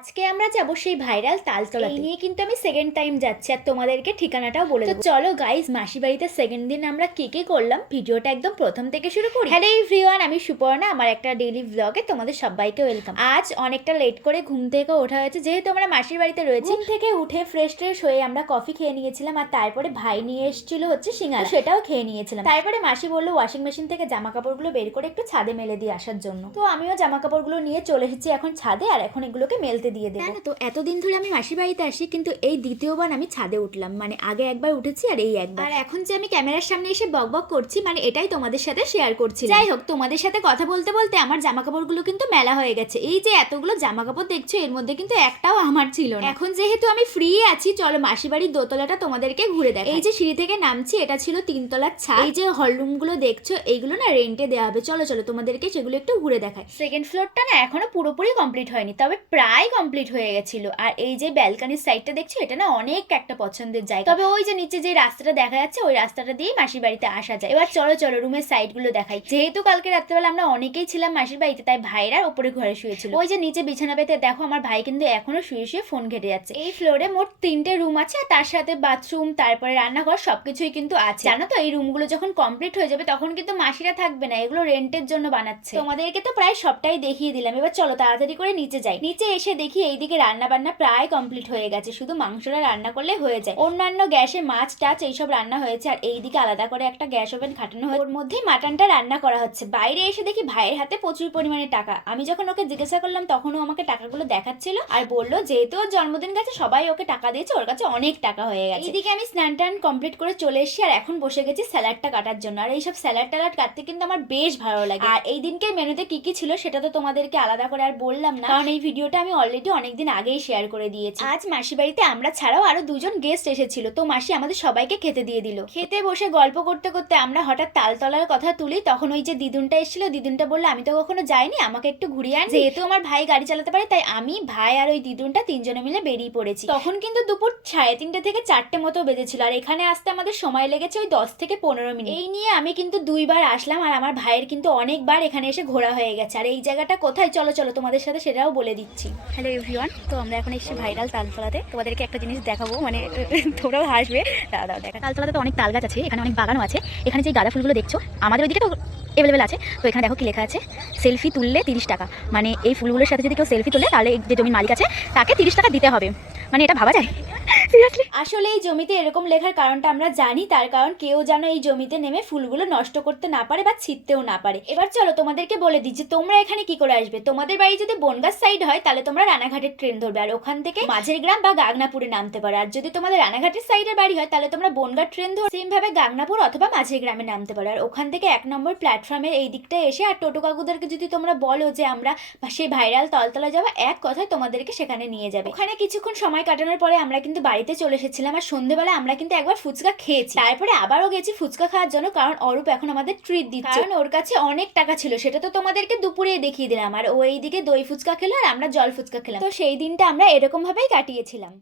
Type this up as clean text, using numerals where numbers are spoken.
আজকে আমরা যাবো সেই ভাইরাল তালতলা নিয়ে, কিন্তু আমি সেকেন্ড টাইম যাচ্ছি আর তোমাদেরকে ঠিকানাটাও বলে দেবো। চলো গাইস, মাসি বাড়িতে সেকেন্ড দিন আমরা কি করলাম ভিডিওটা একদম প্রথম থেকে শুরু করি। হ্যালো এভরিওয়ান, আমি সুপর্ণা, আমার একটা ডেইলি ব্লগে তোমাদের সবাইকে ওয়েলকাম। আজ অনেকটা লেট করে ঘুম থেকে ওঠা হয়েছে, যেহেতু আমরা মাসির বাড়িতে রয়েছি। ঘুম থেকে উঠে ফ্রেশ হয়ে আমরা কফি খেয়ে নিয়েছিলাম, আর তারপরে ভাই নিয়ে এসেছিল হচ্ছে সিঙ্গারা, সেটাও খেয়ে নিয়েছিলাম। তারপরে মাসি বললো ওয়াশিং মেশিন থেকে জামা কাপড়গুলো বের করে একটু ছাদে মেলে দিয়ে আসার জন্য। তো আমিও জামা কাপড়গুলো নিয়ে চলে এসেছি এখন ছাদে, আর এখন এগুলোকে মেলতে দিয়ে দেবো। তো এতদিন ধরে আমি মাসির বাড়িতে আসি, কিন্তু এই দ্বিতীয়বার আমি ছাদে উঠলাম। মানে আগে একবার উঠেছি আর এই একবার। আর এখন যে আমি ক্যামেরার সামনে এসে বকবক করছি, মানে এটাই তোমাদের সাথে শেয়ার করছি। যাই হোক, তোমাদের সাথে কথা বলতে বলতে আমার জামা কাপড়গুলো কিন্তু মেলা হয়ে গেছে। এই যে এতগুলো জামা কাপড় দেখছো, এর মধ্যে কিন্তু একটাও আমার ছিল না। এখন যেহেতু আমি ফ্রি আছি, চলো মাসি বাড়ির দোতলাটা তোমাদেরকে ঘুরে দেখাই। এই যে সিঁড়ি থেকে নামছি, এটা ছিল 3 তলার ছাদ। এই যে হলরুম গুলো দেখছো, এইগুলো না রেন্টে দেওয়া হবে। চলো তোমাদেরকে সেগুলো একটু ঘুরে দেখাই। সেকেন্ড ফ্লোরটা না এখনো পুরোপুরি কমপ্লিট হয়নি, তবে প্রায় কমপ্লিট হয়ে গেছিল। আর এই যে ব্যালকনির সাইডটা দেখছো, এটা না অনেক একটা পছন্দের জায়গা। তবে ওই যে নিচে যে রাস্তাটা দেখা যাচ্ছে, ওই রাস্তাটা দিয়ে মাসির বাড়িতে আসা যায়। এবার চলো রুমের সাইড গুলো দেখাই। যেহেতু কালকে রাত্রেবেলা আমরা অনেকেই ছিলাম মাসির বাড়িতে, তাই ভাইরা উপরে ঘরে শুয়েছিল। ওই যে নিচে বিছানা পেতে দেখো, আমার ভাই কিন্তু এখনো শুয়ে ফোন ঘেটে যাচ্ছে। এই ফ্লোরে মোট 3টে রুম আছে, আর তার সাথে বাথরুম, তারপরে রান্নাঘর, সবকিছুই কিন্তু আছে। জানো তো, এই রুমগুলো যখন কমপ্লিট হয়ে যাবে তখন কিন্তু মাসিরা থাকবে না, এগুলো রেন্টের জন্য বানাচ্ছে। তোমাদেরকে তো প্রায় সবটাই দেখিয়ে দিলাম। এবার চলো তাড়াতাড়ি করে নিচে যাই। নিচে এসে দেখি এইদিকে রান্না বান্না প্রায় কমপ্লিট হয়ে গেছে, শুধু মাংসটা রান্না করলে হয়ে যায়। অন্যান্য গ্যাসে মাছ টাছ এইসব রান্না হয়েছে, আর এইদিকে আলাদা করে একটা গ্যাস ওভেন খাটানো হয়েছে, ওর মধ্যেই মাটনটা রান্না করা হচ্ছে। বাইরে এসে দেখি ভাইয়ের হাতে প্রচুর পরিমাণে টাকা। আমি যখন ওকে জিজ্ঞাসা করলাম, তখনও আমাকে টাকাগুলো দেখাচ্ছিল, আর বললো যেহেতু ওর জন্মদিন গেছে, সবাই ওকে টাকা দিয়েছে, ওর কাছে অনেক টাকা হয়ে গেছে। এইদিকে আমি স্নান টান কমপ্লিট করে চলে এসেছি, আর এখন বসে গেছি স্যালাডটা কাটার জন্য। আর এইসব স্যালাড টালাড কাটতে কিন্তু আমার বেশ ভালো লাগে। আর এই দিনকে মেনুতে কি ছিল সেটা তো তোমাদেরকে আলাদা করে আর বললাম না, কারণ এই ভিডিওটা আমি অলরেডি অনেকদিন আগেই শেয়ার করে দিয়েছি। আজ মাসি বাড়িতে আমরা ছাড়াও আরো 2জন গেস্ট এসেছিল, তো মাসি আমাদের সবাইকে খেতে দিয়ে দিল। খেতে বসে গল্প করতে করতে আমরা হঠাৎ তালতলার কথা তুলি। তখন ওই যে দিদুনটা এসেছিল, দিদুনটা বললো আমি তো কখনো যাইনি, আমাকে একটু ঘুরিয়ে আন। যেহেতু আমার ভাই গাড়ি চালাতে পারে, তাই আমি, ভাই আর ওই দিদুনটা 3জনে মিলে বেরিয়ে পড়েছি। তখন কিন্তু দুপুর 3:30 থেকে 4টে মতো বেজেছিল, আর এখানে আসতে আমাদের সময় লেগেছে ওই 10 থেকে 15 মিনিট। এই নিয়ে আমি কিন্তু 2বার আসলাম, আর আমার ভাইয়ের কিন্তু অনেকবার এখানে এসে ঘোরা হয়ে গেছে। আর এই জায়গাটা কোথায়, চলো তোমাদের সাথে সেটাও বলে দিচ্ছি। হ্যালো এভরিওয়ান, তো আমরা এখন এসেছি ভাইরাল তালতলাতে। তোমাদেরকে একটা জিনিস দেখাবো, মানে তোমরাও হাসবে। দাঁড়াও দেখা, তালতলাতে তো অনেক তাল গাছ আছে, এখানে অনেক বাগানও আছে। এখানে যে গাঁদা ফুলগুলো দেখছো, আমাদের ওইদিকে তো অ্যাভেলেবেল আছে। তো এখানে দেখো কি লেখা আছে, সেলফি তুললে 30 টাকা। মানে এই ফুলগুলোর সাথে যদি কেউ সেলফি তোলে, তাহলে যে জমির মালিক আছে তাকে 30 টাকা দিতে হবে। মানে এটা ভাবা যায়? আসলে এই জমিতে এরকম লেখার কারণটা আমরা জানি, তার কারণ কেউ যেন এই জমিতে নেমে ফুলগুলো নষ্ট করতে না পারে বা ছিঁড়তেও না পারে। এবার চলো তোমাদেরকে বলে দিচ্ছি তোমরা এখানে কি করে আসবে। তোমাদের বাড়ি যদি বনগাঁ সাইড হয়, তাহলে তোমরা রানাঘাটের ট্রেন ধরবে, আর ওখান থেকে মাঝের গ্রাম বা গাগনাপুরে নামতে পারো। আর যদি তোমাদের রানাঘাটের সাইডের বাড়ি হয়, তাহলে তোমরা বনগাঁ ট্রেন ধরে সেম ভাবে গাগনাপুর অথবা মাঝের গ্রামে নামতে পারো। আর ওখান থেকে 1 নম্বর প্ল্যাটফর্মের এই দিকটা এসে, আর টোটো কাকুদেরকে যদি তোমরা বলো যে আমরা সেই ভাইরাল তালতলা যাবো, এক কথায় তোমাদেরকে সেখানে নিয়ে যাবে। ওখানে কিছুক্ষণ সময় কাটানোর পরে আমরা কিন্তু বাড়িতে চলে এসেছিলাম। আর সন্ধ্যেবেলা আমরা কিন্তু একবার ফুচকা খেয়েছি, তারপরে আবারও গেছি ফুচকা খাওয়ার জন্য, কারণ অরূপ এখন আমাদের ট্রিট দিচ্ছে, কারণ ওর কাছে অনেক টাকা ছিল। সেটা তো তোমাদেরকে দুপুরে দেখিয়ে দিলাম। আর ও এইদিকে দই ফুচকা খেলো, আর আমরা জল ফুচকা খেলাম। তো সেই দিনটা আমরা এরকম ভাবেই কাটিয়েছিলাম।